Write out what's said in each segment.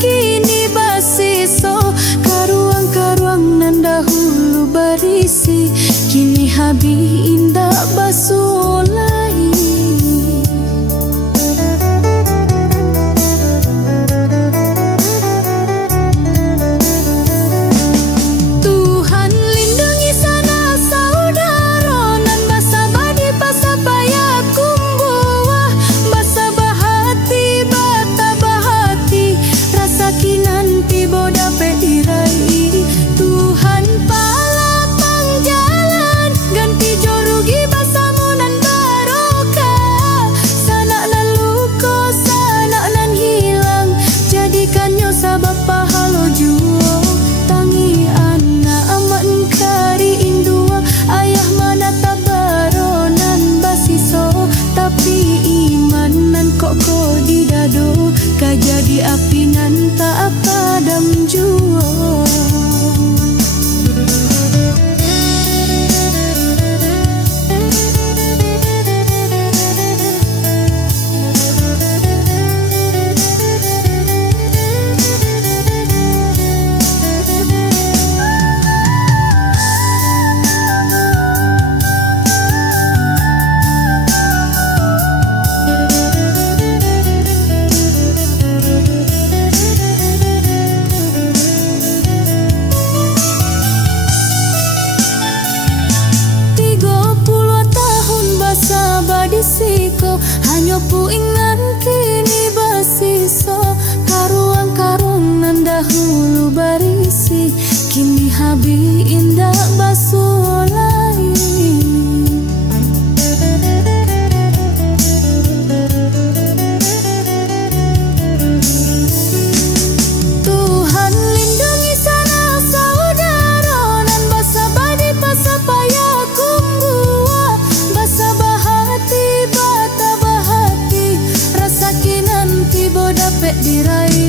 kini basiso, karuang-karuang nan dahulu berisi, kini habis indah basulai. Tuhan lindungi sana saudara nan basabadi pasapaya kumbuah, basabahati batabahati, rasa kinanti boda pedirai. Tuhan palapang jalan, ganti jorugi basamunan barokah, sanak nan luko sanak nan hilang, jadikannya sabab pahalo juo. Tangi anak amat kari indua, ayah mana tabaronan basiso, tapi iman nan kok di dado, kajadi api nan tak padam juo. Siko hanya puingan kini basiso, karuang-karung nan dahulu berisi, kini habis indah basulai. Tuhan lindungi sana saudara nan basabadi pasapaya kumbuah, basabahati batabahati, rasa kinanti boda pedirai.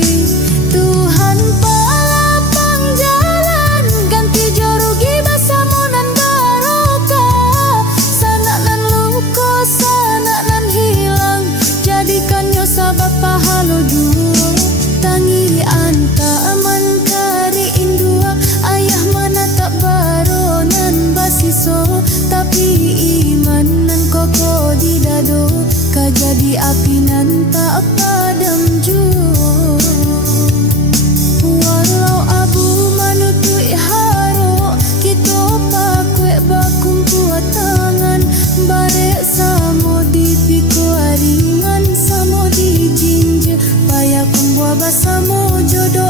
Tuhan palapang jalan, ganti jorugi basamunan barokah, sanak nan luko sanak nan hilang, jadikannya sabab pahalo juo. Tangi anta aman kari indua, ayah mana tak baronan basiso, tapi iman nan koko di dado, kajadi api nan tak padam juo. Walau abu manutui haro, kita pakwe bakumpuat tangan, barek samo di piko aringan, samo di jinje, payah kumbuah basamo jodoh.